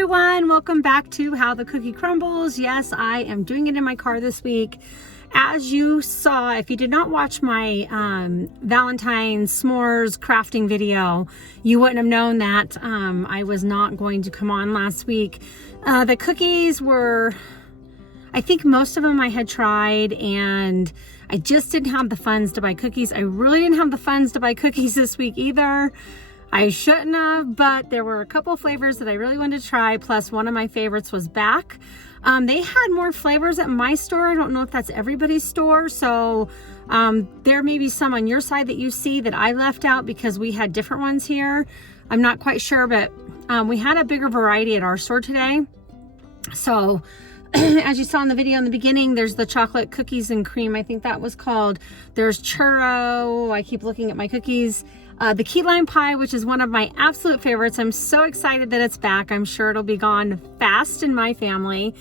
everyone, welcome back to How the Cookie Crumbles. Yes, I am doing it in my car this week. As you saw, if you did not watch my Valentine's s'mores crafting video, you wouldn't have known that I was not going to come on last week. The cookies were, I think most of them I had tried, and I just didn't have the funds to buy cookies. I really didn't have the funds to buy cookies this week either. I shouldn't have, but there were a couple flavors that I really wanted to try, plus one of my favorites was back. They had more flavors at my store. I don't know if that's everybody's store, so there may be some on your side that you see that I left out because we had different ones here. I'm not quite sure, but we had a bigger variety at our store today. So as you saw in the video in the beginning, there's the chocolate cookies and cream, I think that was called. There's churro. I keep looking at my cookies. The key lime pie, which is one of my absolute favorites. I'm so excited that it's back. I'm sure it'll be gone fast in my family.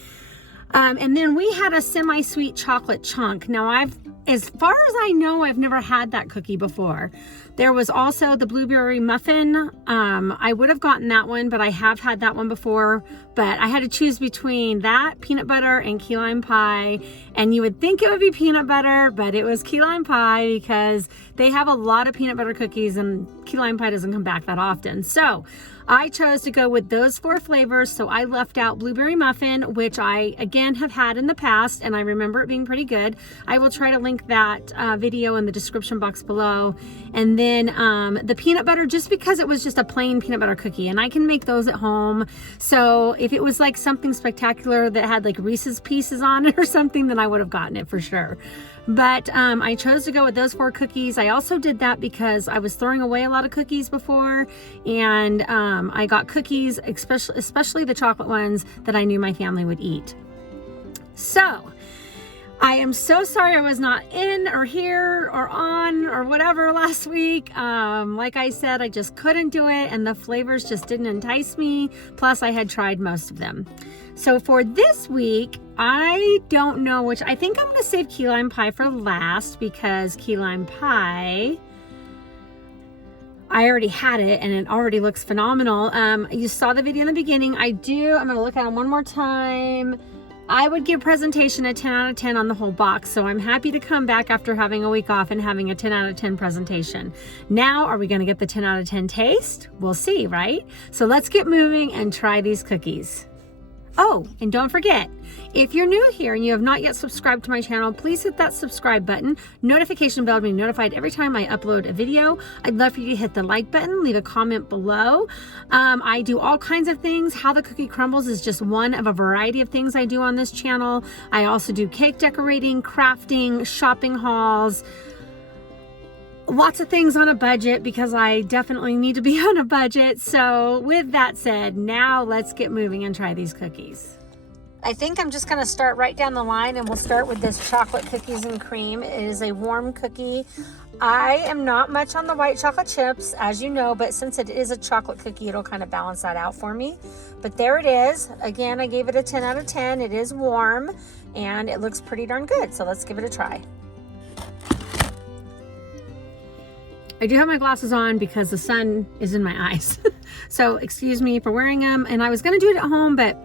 And then we had a semi-sweet chocolate chunk. Now, as far as I know, I've never had that cookie before. There was also the blueberry muffin. I would have gotten that one, but I have had that one before. But I had to choose between that, peanut butter, and key lime pie. And you would think it would be peanut butter, but it was key lime pie because they have a lot of peanut butter cookies and key lime pie doesn't come back that often. So I chose to go with those 4 flavors. So I left out blueberry muffin, which I, again, have had in the past, and I remember it being pretty good. I will try to link that video in the description box below. And then the peanut butter, just because it was just a plain peanut butter cookie, and I can make those at home. So if it was like something spectacular that had like Reese's Pieces on it or something, then I would have gotten it for sure. But I chose to go with those 4 cookies. I also did that because I was throwing away a lot of cookies before, and I got cookies, especially the chocolate ones that I knew my family would eat. So I am so sorry I was not in or here or on or whatever last week. Like I said, I just couldn't do it, and the flavors just didn't entice me. Plus, I had tried most of them. So for this week, I don't know which. I think I'm going to save key lime pie for last because key lime pie, I already had it and it already looks phenomenal. You saw the video in the beginning. I'm going to look at them one more time. I would give presentation a 10 out of 10 on the whole box. So I'm happy to come back after having a week off and having a 10 out of 10 presentation. Now, are we going to get the 10 out of 10 taste? We'll see, right? So let's get moving and try these cookies. Oh, and don't forget, if you're new here and you have not yet subscribed to my channel, please hit that subscribe button, notification bell to be notified every time I upload a video. I'd love for you to hit the like button, leave a comment below. I do all kinds of things. How the Cookie Crumbles is just one of a variety of things I do on this channel. I also do cake decorating, crafting, shopping hauls, lots of things on a budget because I definitely need to be on a budget. So with that said, now let's get moving and try these cookies. I think I'm just going to start right down the line, and we'll start with this chocolate cookies and cream. It is a warm cookie. I am not much on the white chocolate chips, as you know, but since it is a chocolate cookie, it'll kind of balance that out for me. But there it is. Again, I gave it a 10 out of 10. It is warm and it looks pretty darn good. So let's give it a try. I do have my glasses on because the sun is in my eyes. So excuse me for wearing them. And I was going to do it at home, but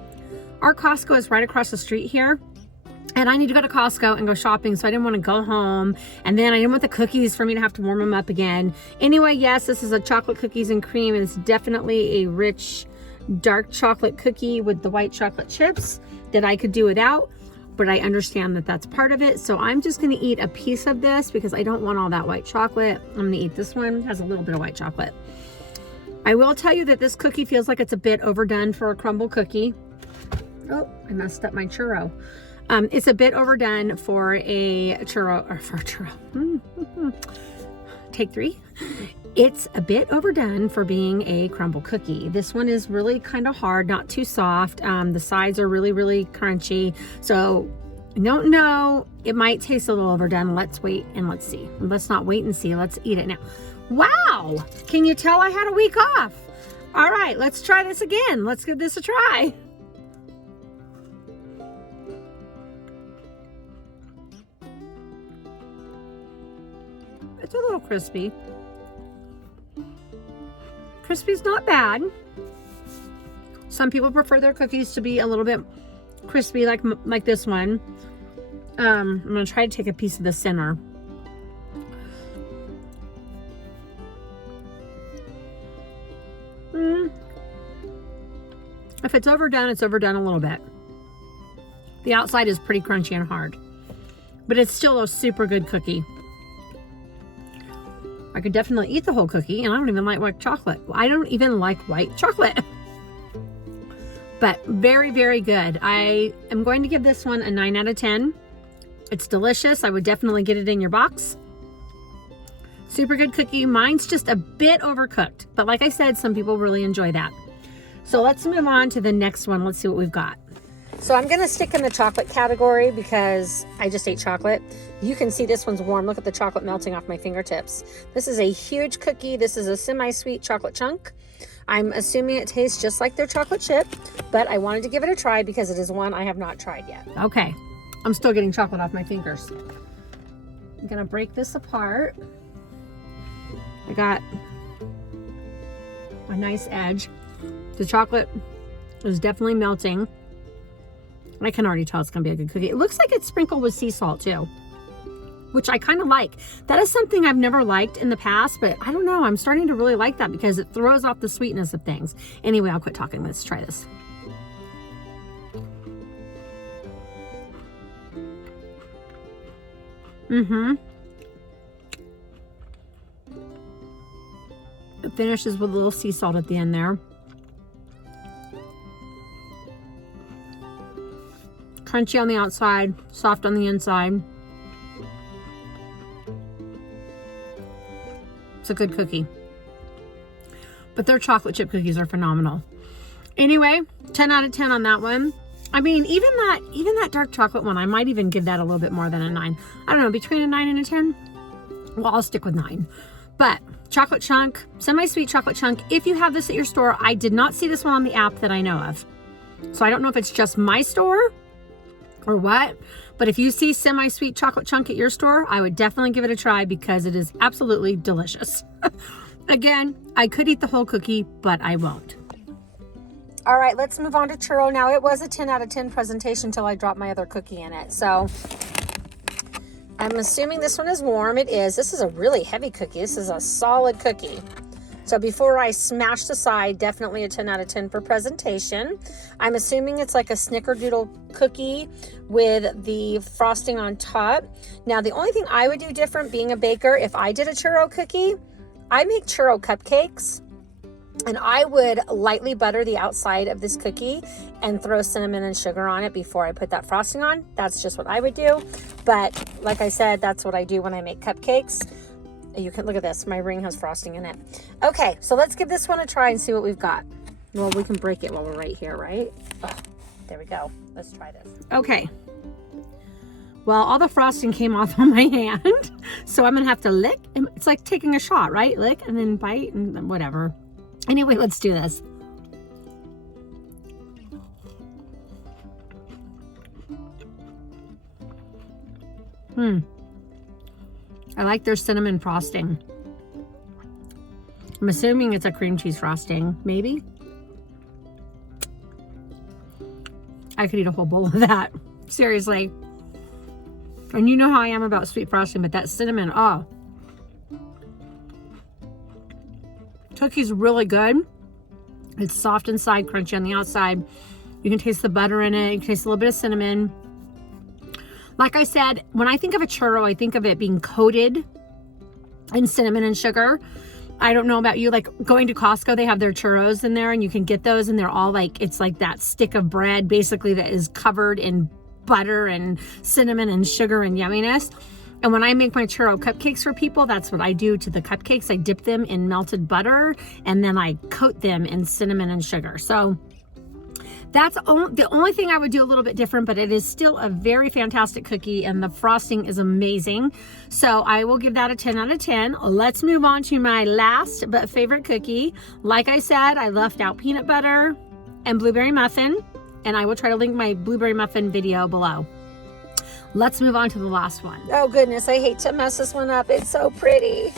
our Costco is right across the street here. And I need to go to Costco and go shopping, so I didn't want to go home. And then I didn't want the cookies for me to have to warm them up again. Anyway, yes, this is a chocolate cookies and cream, and it's definitely a rich, dark chocolate cookie with the white chocolate chips that I could do without. But I understand that that's part of it. So I'm just going to eat a piece of this because I don't want all that white chocolate. I'm going to eat this one. It has a little bit of white chocolate. I will tell you that this cookie feels like it's a bit overdone for a Crumbl cookie. Oh, I messed up my churro. It's a bit overdone for a churro, or for a churro. Take 3. It's a bit overdone for being a Crumbl cookie. This one is really kind of hard, not too soft. The sides are really, really crunchy. So I don't know, it might taste a little overdone. Let's wait and let's see. Let's not wait and see. Let's eat it now. Wow, can you tell I had a week off? All right, let's try this again. Let's give this a try. It's a little crispy. Crispy's not bad. Some people prefer their cookies to be a little bit crispy like this one. I'm gonna try to take a piece of the center. If it's overdone, it's overdone a little bit. The outside is pretty crunchy and hard, but it's still a super good cookie. I could definitely eat the whole cookie, and I don't even like white chocolate. I don't even like white chocolate. But very, very good. I am going to give this one a 9 out of 10. It's delicious. I would definitely get it in your box. Super good cookie. Mine's just a bit overcooked, but like I said, some people really enjoy that. So let's move on to the next one. Let's see what we've got. So I'm gonna stick in the chocolate category because I just ate chocolate. You can see this one's warm. Look at the chocolate melting off my fingertips. This is a huge cookie. This is a semi-sweet chocolate chunk. I'm assuming it tastes just like their chocolate chip, but I wanted to give it a try because it is one I have not tried yet. Okay, I'm still getting chocolate off my fingers. I'm gonna break this apart. I got a nice edge. The chocolate is definitely melting. I can already tell it's gonna be a good cookie. It looks like it's sprinkled with sea salt too, which I kind of like. That is something I've never liked in the past, but I don't know, I'm starting to really like that because it throws off the sweetness of things. Anyway, I'll quit talking. Let's try this. It finishes with a little sea salt at the end there. Crunchy on the outside, soft on the inside. It's a good cookie. But their chocolate chip cookies are phenomenal. Anyway, 10 out of 10 on that one. I mean, even that dark chocolate one, I might even give that a little bit more than a 9. I don't know, between a 9 and a 10? Well, I'll stick with 9. But chocolate chunk, semi-sweet chocolate chunk. If you have this at your store, I did not see this one on the app that I know of. So I don't know if it's just my store or what, but if you see semi-sweet chocolate chunk at your store, I would definitely give it a try because it is absolutely delicious. Again, I could eat the whole cookie, but I won't. All right, let's move on to churro. Now, it was a 10 out of 10 presentation until I dropped my other cookie in it. So I'm assuming this one is warm. It is. This is a really heavy cookie. This is a solid cookie. So before I smash the side, definitely a 10 out of 10 for presentation. I'm assuming it's like a snickerdoodle cookie with the frosting on top. Now, the only thing I would do different being a baker, if I did a churro cookie, I make churro cupcakes. And I would lightly butter the outside of this cookie and throw cinnamon and sugar on it before I put that frosting on. That's just what I would do. But like I said, that's what I do when I make cupcakes. You can look at this. My ring has frosting in it. Okay, so let's give this one a try and see what we've got. Well, we can break it while we're right here, right? Ugh, there we go. Let's try this. Okay. Well, all the frosting came off on my hand, so I'm gonna have to lick. It's like taking a shot, right? Lick and then bite and whatever. Anyway, let's do this. I like their cinnamon frosting. I'm assuming it's a cream cheese frosting, maybe. I could eat a whole bowl of that, seriously. And you know how I am about sweet frosting, but that cinnamon, oh. Cookie's really good. It's soft inside, crunchy on the outside. You can taste the butter in it. You can taste a little bit of cinnamon. Like I said, when I think of a churro, I think of it being coated in cinnamon and sugar. I don't know about you, like going to Costco, they have their churros in there and you can get those and they're all like, it's like that stick of bread basically that is covered in butter and cinnamon and sugar and yumminess. And when I make my churro cupcakes for people, that's what I do to the cupcakes. I dip them in melted butter and then I coat them in cinnamon and sugar. So that's the only thing I would do a little bit different, but it is still a very fantastic cookie and the frosting is amazing. So I will give that a 10 out of 10. Let's move on to my last but favorite cookie. Like I said, I left out peanut butter and blueberry muffin, and I will try to link my blueberry muffin video below. Let's move on to the last one. Oh goodness, I hate to mess this one up. It's so pretty.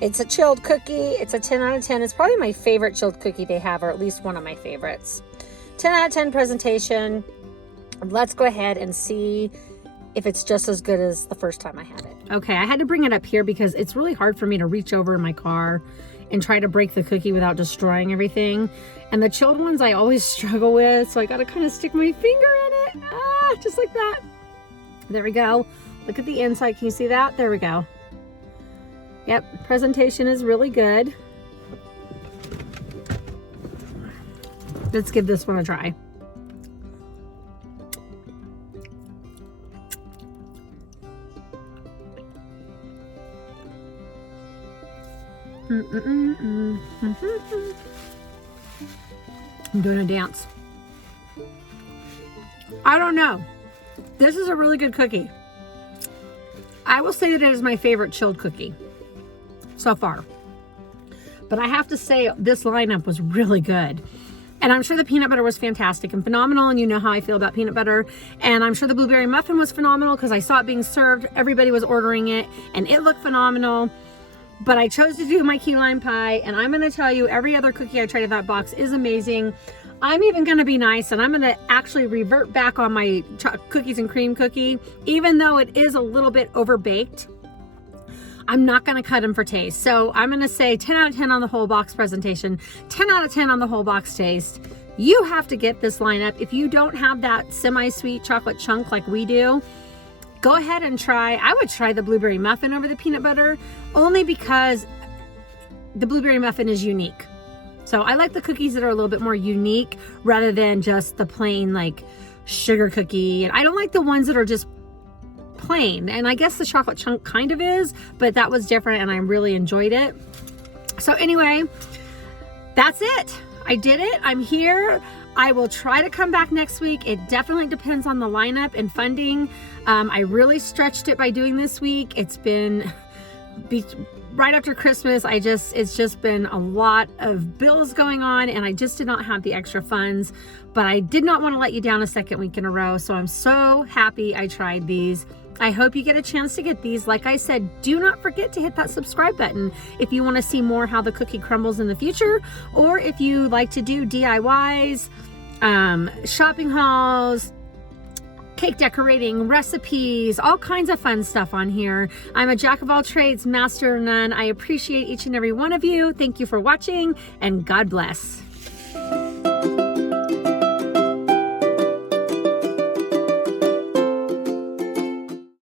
It's a chilled cookie. It's a 10 out of 10. It's probably my favorite chilled cookie they have, or at least one of my favorites. 10 out of 10 presentation. Let's go ahead and see if it's just as good as the first time I had it. Okay, I had to bring it up here because it's really hard for me to reach over in my car and try to break the cookie without destroying everything. And the chilled ones I always struggle with, so I gotta kind of stick my finger in it. Just like that. There we go. Look at the inside. Can you see that? There we go. Yep, presentation is really good. Let's give this one a try. I'm doing a dance. I don't know. This is a really good cookie. I will say that it is my favorite chilled cookie so far. But I have to say this lineup was really good. And I'm sure the peanut butter was fantastic and phenomenal, and you know how I feel about peanut butter. And I'm sure the blueberry muffin was phenomenal because I saw it being served. Everybody was ordering it and it looked phenomenal. But I chose to do my key lime pie, and I'm going to tell you every other cookie I tried in that box is amazing. I'm even going to be nice, and I'm going to actually revert back on my cookies and cream cookie. Even though it is a little bit overbaked, I'm not going to cut them for taste. So I'm going to say 10 out of 10 on the whole box presentation, 10 out of 10 on the whole box taste. You have to get this lineup. If you don't have that semi-sweet chocolate chunk like we do, go ahead and try. I would try the blueberry muffin over the peanut butter, only because the blueberry muffin is unique. So I like the cookies that are a little bit more unique rather than just the plain like sugar cookie. And I don't like the ones that are just plain. And I guess the chocolate chunk kind of is, but that was different and I really enjoyed it. So anyway, that's it. I did it. I'm here. I will try to come back next week. It definitely depends on the lineup and funding. I really stretched it by doing this week. It's been right after Christmas. It's just been a lot of bills going on, and I just did not have the extra funds, but I did not want to let you down a second week in a row. So I'm so happy I tried these. I hope you get a chance to get these. Like I said, do not forget to hit that subscribe button if you want to see more how the cookie crumbles in the future, or if you like to do DIYs, shopping hauls, cake decorating, recipes, all kinds of fun stuff on here. I'm a jack of all trades, master of none. I appreciate each and every one of you. Thank you for watching, and God bless.